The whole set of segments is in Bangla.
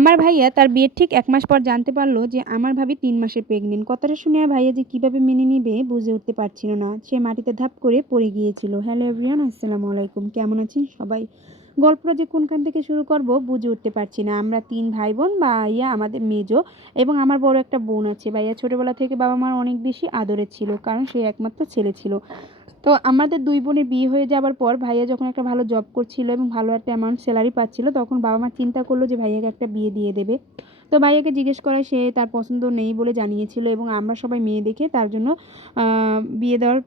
আমার ভাইয়া তার বিয়ের ঠিক ১ মাস পর জানতে পারল যে আমার ভাবি ৩ মাসের প্রেগনেন্ট। কথাটা শুনে ভাইয়া যে কিভাবে মেনে নিবে বুঝে উঠতে পারছিল না। সে মাটিতে ধাপ করে পড়ে গিয়েছিল। হ্যালো এভরিওয়ান, আসসালামু আলাইকুম। কেমন আছেন সবাই? গল্পটা যে কোনখান থেকে শুরু করব বুঝে উঠতে পারছি না। আমরা ৩ ভাই বোন, ভাইয়া আমাদের মেজো এবং আমার বড় একটা বোন আছে। ভাইয়া ছোটবেলা থেকে বাবা-মার অনেক বেশি আদরের ছিল। কারণ সে একমাত্র ছেলে ছিল। তো আমাদের ২ বোনের বিয়ে হয়ে যাবার পর ভাইয়া যখন একটা ভালো জব করছিল এবং ভালো একটা অ্যামাউন্ট স্যালারি পাচ্ছিল, তখন বাবা-মা চিন্তা করল যে ভাইয়াকে একটা বিয়ে দিয়ে দেবে। তো ভাইয়াকে জিজ্ঞেস করায় সে তার পছন্দ নেই বলে জানিয়েছিল এবং আমরা সবাই মেয়ে দেখে তার জন্য আ বিয়ে দেওয়ার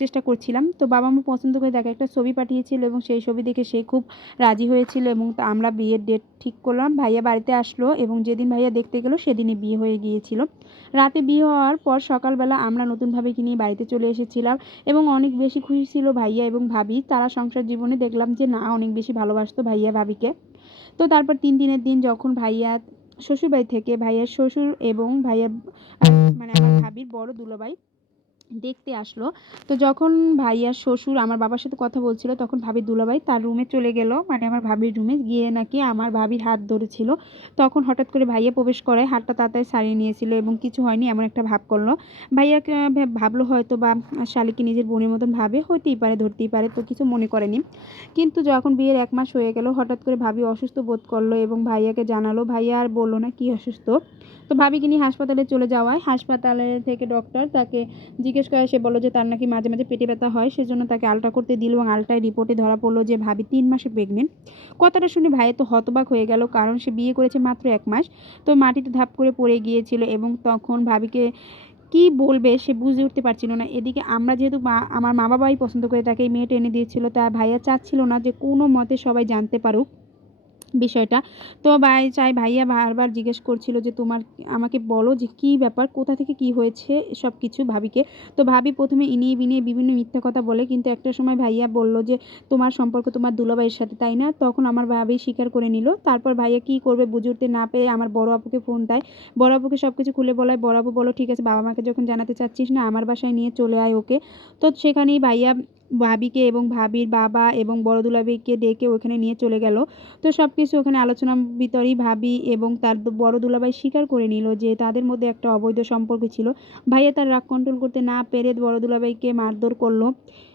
চেষ্টা করছিলাম। তো বাবা-মা পছন্দ করে তাকে একটা ছবি পাঠিয়েছিল এবং সেই ছবি দেখে সে খুব রাজি হয়েছিল এবং আমরা বিয়ের ডেট ঠিক করলাম। ভাইয়া বাড়িতে আসলো এবং যেদিন ভাইয়া দেখতে গেল সেদিনই বিয়ে হয়ে গিয়েছিল। রাতে বিয়ে হওয়ার পর সকালবেলা আমরা নতুন ভাবিকে নিয়ে বাড়িতে চলে এসেছিলাম এবং অনেক বেশি খুশি ছিল ভাইয়া এবং ভাবি। তারা সংসার জীবনে দেখলাম যে না, অনেক বেশি ভালোবাসতো ভাইয়া ভাবিকে। তো তারপর ৩ দিনের দিন যখন ভাইয়া শ্বশুরবাড়ি থেকে ভাইয়ার শ্বশুর এবং ভাইয়ার মানে আমার ভাবির বড় দুলাভাই দেখতে আসলো। তো যখন ভাইয়ার শ্বশুর আমার বাবার সাথে কথা বলছিল, তখন ভাবির দুলাভাই তার রুমে চলে গেল। মানে আমার ভাবির রুমে গিয়ে নাকি আমার ভাবির হাত ধরেছিল। তখন হঠাৎ করে ভাইয়া প্রবেশ করায় হাতটা তাড়াতাড়ি ছাড়িয়ে নিয়েছিল এবং কিছু হয়নি এমন একটা ভাব করল। ভাইয়াকে ভাবলো হয়তোবা শালীকে নিজের বোনের মতন ভাবে, হইতেই পারে, ধরতেই পারে, তো কিছু মনে করেনি। কিন্তু যখন বিয়ের ১ মাস হয়ে গেল হঠাৎ করে ভাবি অসুস্থ বোধ করলো এবং ভাইয়াকে জানালো। ভাইয়া আর বলল না কি অসুস্থ। তো ভাবিকে নিয়ে হাসপাতালে চলে যাওয়ায় হাসপাতালে থেকে ডক্টর তাকে জিজ্ঞেস করায় সে বলল যে তার নাকি মাঝে, মাঝে পেটে ব্যথা হয়। সেজন্য তাকে আল্ট্রা করতে দিল এবং আল্ট্রায় রিপোর্টে ধরা পড়ল যে ভাবি ৩ মাসে প্রেগনেন্ট। কথাটা শুনে ভাইয়া তো হতবাক হয়ে গেল, কারণ সে বিয়ে করেছে মাত্র ১ মাস। তো মাটিতে ধাপ করে পড়ে গিয়েছিল এবং তখন ভাবিকে কি বলবে সে বুঝে উঠতে পারছিল না। এদিকে আমরা যেহেতু আমার মা-বাবাই পছন্দ করে তাকে এই মেয়েটা এনে দিয়েছিল, তা ভাইয়া চাচ্ছিল না যে কোনো মতে সবাই জানতে পারুক বিষয়টা। তো ভাইয়া বারবার জিজ্ঞেস করছিল যে তোমার আমাকে বলো যে কী ব্যাপার? কোথা থেকে কী হয়েছে সবকিছু ভাবিকে। তো ভাবি ১ম এ ইনিয়ে বিনিয়ে বিভিন্ন মিথ্যা কথা বলে, কিন্তু একটা সময় ভাইয়া বলল যে তোমার সম্পর্ক তোমার দুলাভাইয়ের সাথে, তাই না? তখন আমার ভাবি স্বীকার করে নিল। তারপর ভাইয়া কী করবে বুঝে উঠতে না পেরে আমার বড় আপুকে ফোন দেয়। বড় আপুকে সবকিছু খুলে বলায় বড় আপু বলল, ঠিক আছে, বাবা-মাকে যখন জানাতে চাচ্ছিস না আমার বাসায় নিয়ে চলে আয় ওকে। তো সেখানেই ভাইয়া ভাবিকে এবং ভাবির বাবা এবং বড় দুলাভাইকে ডেকে ওখানে নিয়ে চলে গেল। তো সবকিছু ওখানে আলোচনার ভিতরেই ভাবি এবং তার বড় দুলাভাই স্বীকার করে নিল যে তাদের মধ্যে একটা অবৈধ সম্পর্ক ছিল। ভাইয়া তার রাগ কন্ট্রোল করতে না পেরে বড় দুলাভাইকে মারধর করল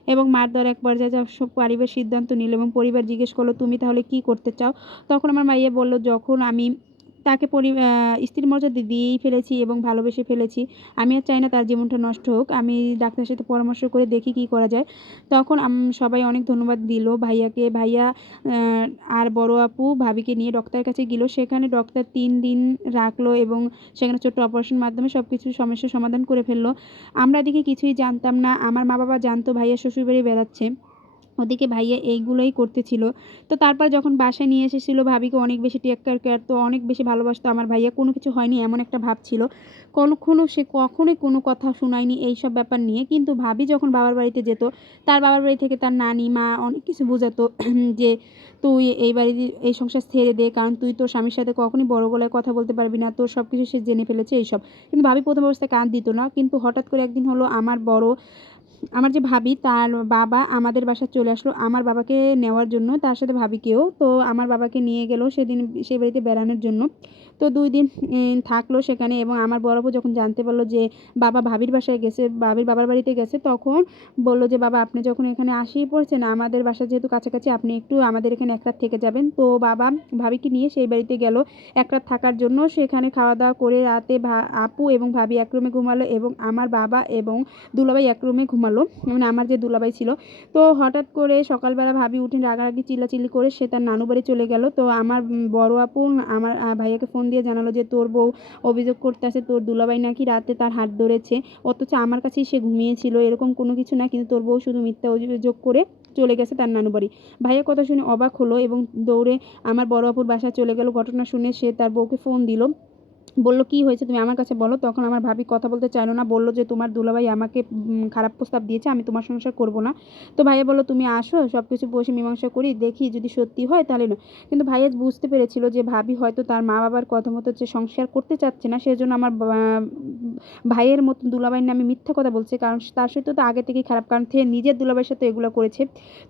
এবং মারধর এক পর্যায়ে সব পারিবার সিদ্ধান্ত নিল এবং পরিবার জিজ্ঞেস করলো, তুমি তাহলে কি করতে চাও? তখন আমার ভাইয়া বলল, যখন আমি তাকে স্ত্রীর মর্যাদা দিয়েই ফেলেছি এবং ভালোবেসে ফেলেছি, আমি আর চাই না তার জীবনটা নষ্ট হোক। আমি ডাক্তারের সাথে পরামর্শ করে দেখি কি করা যায়। তখন সবাই অনেক ধন্যবাদ দিল ভাইয়াকে। ভাইয়া আ আর বড় আপু ভাবিকে নিয়ে ডক্টরের কাছে গেল। সেখানে ডক্টর ৩ দিন রাখলো এবং সেখানে ছোট্ট অপারেশনের মাধ্যমে সবকিছু সমস্যার সমাধান করে ফেলল। আমরা এদিকে কিছুই জানতাম না। আমার মা-বাবা জানতো ভাইয়া শ্বশুরবাড়ি বেড়াচ্ছে। ওদিকে ভাইয়া এইগুলোই করতেছিল। তো তারপর যখন বাসায় নিয়ে এসেছিল ভাবিকে অনেক বেশি টেক কেয়ার করতো, অনেক বেশি ভালোবাসতো আমার ভাইয়া। কোনো কিছু হয়নি এমন একটা ভাব ছিল। কখনো সে কখনোই কোনো কথা শুনায়নি এইসব ব্যাপার নিয়ে। কিন্তু ভাবি যখন বাবার বাড়িতে যেত, তার বাবার বাড়ি থেকে তার নানি, মা অনেক কিছু বোঝাতো যে, "তুই এই বাড়ি এই সংসার ছেড়ে দে। কারণ তুই তোর স্বামীর সাথে কখনোই বড় গলায় কথা বলতে পারবি না। তোর সবকিছু সে জেনে ফেলেছে", এইসব। কিন্তু ভাবি ১ম অবস্থায় কান দিত না। কিন্তু হঠাৎ করে একদিন হলো আমার যে ভাবি তার বাবা আমাদের বাসায় চলে আসলো আমার বাবাকে নেওয়ার জন্য, তার সাথে ভাবিকেও। তো আমার বাবাকে নিয়ে গেল সেদিন সেই বাড়িতে বেড়ানোর জন্য। তো ২ দিন থাকলো সেখানে এবং আমার বড় আপু যখন জানতে পারল যে বাবা ভাবির বাসায় গেছে, ভাবির বাবার বাড়িতে গেছে, তখন বলল যে, "বাবা আপনি যখন এখানে আসেই পড়ছেন, আমাদের বাসা যেহেতু কাছাকাছি, আপনি একটু আমাদের এখানে ১ রাত থেকে যাবেন।" তো বাবা ভাবিকে নিয়ে সেই বাড়িতে গেল ১ রাত থাকার জন্য। সেখানে খাওয়া-দাওয়া করে রাতে আপু এবং ভাবি এক রুমে ঘুমালো এবং আমার বাবা এবং দুলাভাই এক রুমে ঘুমালো। মানে আমার যে দুলাভাই ছিল। তো হঠাৎ করে সকালবেলা ভাবি উঠে রাগারাগি চিল্লাচিল্লি করে সে তার নানু বাড়ি চলে গেল। তো আমার বড় আপু আমার ভাইয়াকে ফোন দিয়ে জানালো যে, "তোর বউ অভিযোগ করতেছে তোর দুলাভাই নাকি রাতে তার হাত ধরেছে। অথচ আমার কাছেই সে ঘুমিয়েছিল। এরকম কোনো কিছু না। কিন্তু তোর বউ শুধু মিথ্যা অভিযোগ করে চলে গেছে তার নানু বাড়ি।" ভাইয়া কথা শুনে অবাক হলো এবং দৌড়ে আমার বড় আপুর বাসায় চলে গেল। ঘটনা শুনে সে তার বউকে ফোন দিল। বলল, "কি হয়েছে তুমি আমার কাছে বলো।" তখন আমার ভাবি কথা বলতে চাইল না। বলল যে, "তোমার দুলাভাই আমাকে খারাপ প্রস্তাব দিয়েছে। আমি তোমার সংসার করব না।" তো ভাইয়া বলল, "তুমি আসো সবকিছু বসে মীমাংসা করি। দেখি যদি সত্যি হয় তাহলে না।" কিন্তু ভাইয়া বুঝতে পেরেছিল যে ভাবি হয়তো তার মা-বাবার কথা মতো যে সংসার করতে চাচ্ছে না, সেজন্য আমার ভাইয়ের মতো দুলাভাইয়ের নামে মিথ্যা কথা বলছে। কারণ তার সাথে তো আগে থেকেই খারাপ। কারণ নিজের দুলাভাইয়ের সাথে এগুলা করেছে।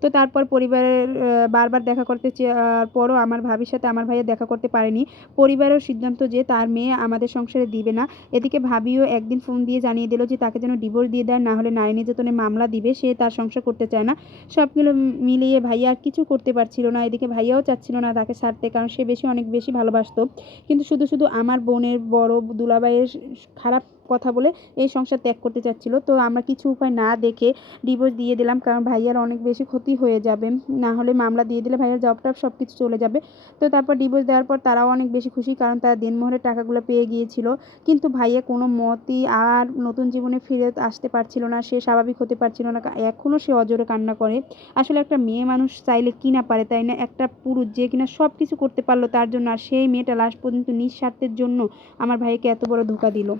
তো তারপর পরিবারের বারবার দেখা করতে চাওয়ার পরও আমার ভাবির সাথে আমার ভাইয়া দেখা করতে পারেনি। পরিবারের সিদ্ধান্ত যে তার মেয়ে আমাদের সংসারে দিবে না। এদিকে ভাবিও একদিন ফোন দিয়ে জানিয়ে দিল যে তাকে যেন ডিভোর্স দিয়ে দেয়, না হলে নারী নির্যাতনের মামলা দিবে। সে তার সংসার করতে চায় না। সবগুলো মিলিয়ে ভাইয়া আর কিছু করতে পারছিল না। এদিকে ভাইয়াও চাচ্ছিল না তাকে ছাড়তে, কারণ সে অনেক বেশি ভালোবাসতো। কিন্তু শুধু আমার বোনের বড় দুলাভাইয়ের খারাপ কথা বলে এই সংসার ত্যাগ করতে চাচ্ছিল। তো আমরা কিছু উপায় না দেখে ডিভোর্স দিয়ে দিলাম, কারণ ভাইয়ার অনেক বেশি ক্ষতি হয়ে যাবে। না হলে মামলা দিয়ে দিলে ভাইয়ার জব-টব সবকিছু চলে যাবে। তো তারপর ডিভোর্স দেওয়ার পর তারাও অনেক বেশি খুশি, কারণ তারা দেনমোহরের টাকাগুলো পেয়ে গিয়েছিল। কিন্তু ভাইয়া কোনো মতেই আর নতুন জীবনে ফিরে আসতে পারছিল না। সে স্বাভাবিক হতে পারছিল না। এখনও সে অজরে কান্না করে। আসলে একটা মেয়ে মানুষ চাইলে কি না পারে, তাই না? একটা পুরুষ যে কিনা সবকিছু করতে পারল তার জন্য, আর সেই মেয়েটা লাস্ট পর্যন্ত নিঃস্বার্থের জন্য আমার ভাইকে এত বড় ধোঁকা দিল।